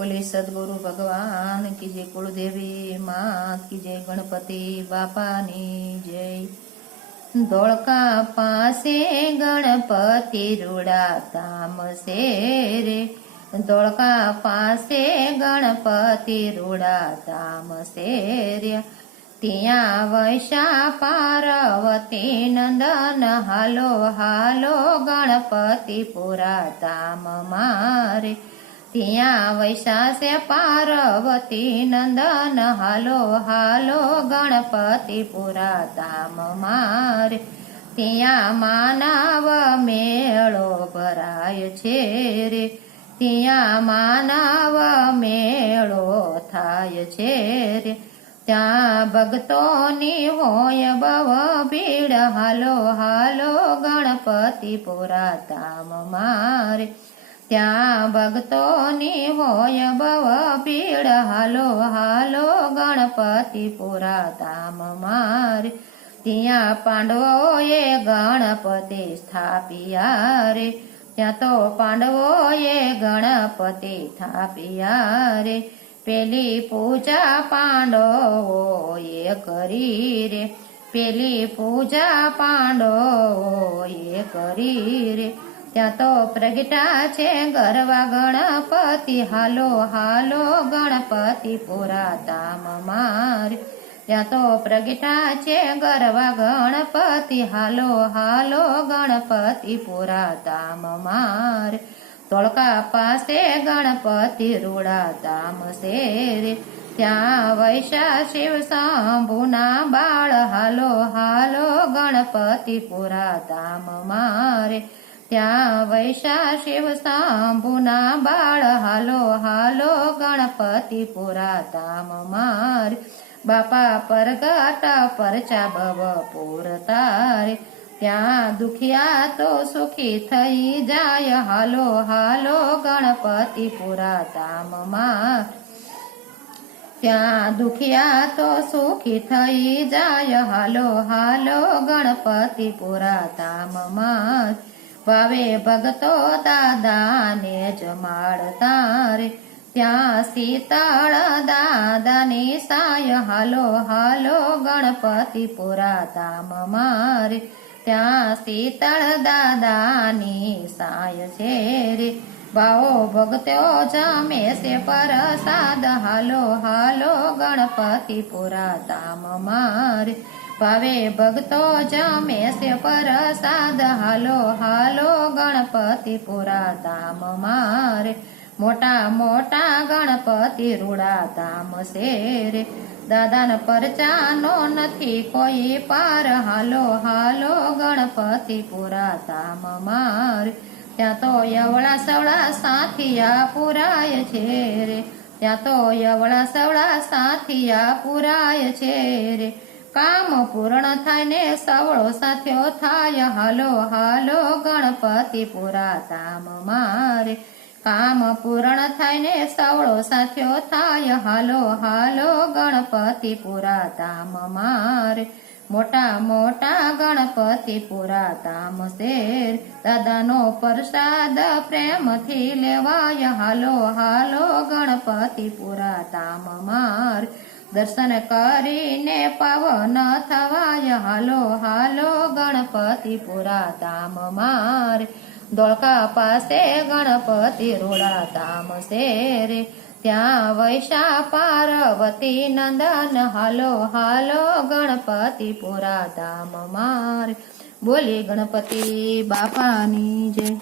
बोले सदगुरु भगवान की जय, कुलदेवी माँ की जय, गणपति बापा नी जय। धोळका पासे गणपति रूड़ा धाम से रे, धोळका पासे गणपति रूड़ा धाम से रे। त्या वैशा पार्वती नंदन हालो हालो गणपति पुरा धाम मारे। त्या वैशा से पार्वती नंदन हालो हालो गणपति पुरा धाम मारे। त्या मानव मेळो भराय छे रे, त्या मानव मेळो थाय छे रे। त्या भक्तोनी होय बव भीड़ हालो हालो गणपति पुरा धाम मारे। त्या भक्तोनी होय बव भीड़ हालो हालो गणपति पुरा धाम मारे। त्या पांडवोए गणपति स्थापिया रे, त्या तो पांडवोए गणपति स्थापिया रे। पेली पूजा पांडवोए करी रे, पेली पूजा पांडवोए करी रे। त्या तो प्रगटा छे गरवा गणपति हालो हालो गणपति पुरा धाम मारे। त्या तो प्रगटा छे गरवा गणपति हालो हालो गणपति पुरा धाम मारे। धोळका पासे गणपति रूड़ा धाम से रे, त्या वैशा शिव शंभुना बाळ हालो हालो गणपति पुरा धाम मारे। त्या वैशा शिव शंभुना बाळ हालो हालो गणपति पुरा धाम मारे। बापा परगट परचा भव पूरता रे, त्या दुखिया तो सुखी थई जाय हालो हालो गणपति पुरा धाम मारे। त्या दुखिया तो सुखी थई जाय हालो हालो गणपति पुरा धाम मारे। भावे भगतो दादा ने जमाड़ता रे, त्या शीतल दादा ने साय हालो हालो गणपति पुरा धाम मारे। त्या शीतल दादानी साय छे रे, भावो भक्तो जमे से प्रसाद हालो हालो गणपति पुरा धाम मारे। भावे भक्तो जमे से प्रसाद हालो हालो गणपति पुरा धाम मारे। मोटा मोटा गणपति रूड़ा धाम से रे, दादान परचानो नथी कोई पार हालो हालो गणपति पुरा धाम मारे। त्या तो यवड़ा सवड़ा साथिया पुराय छे रे, त्या तो यवड़ा सवड़ा साथिया पुराय छे रे। काम पूर्ण थाय ने सवड़ो साथ्यो थाय हालो हालो गणपति पुरा धाम मारे। काम पूर्ण थाय ने सवड़ो साथ्यो थाय हालो हालो गणपति पुरा धाम मारे। मोटा मोटा गणपति पुरा धाम से दादानो प्रसाद प्रेम थी लेवाय हालो हालो गणपति पुरा धाम मारे। दर्शन करीने पावन थवाय हालो हालो गणपति पुरा धाम मारे। धोळका पासे गणपति रूड़ा धाम से रे, त्या वैशा पार्वती नंदन हालो हालो गणपति पुरा धाम मारे। बोले गणपति बापा नी जय।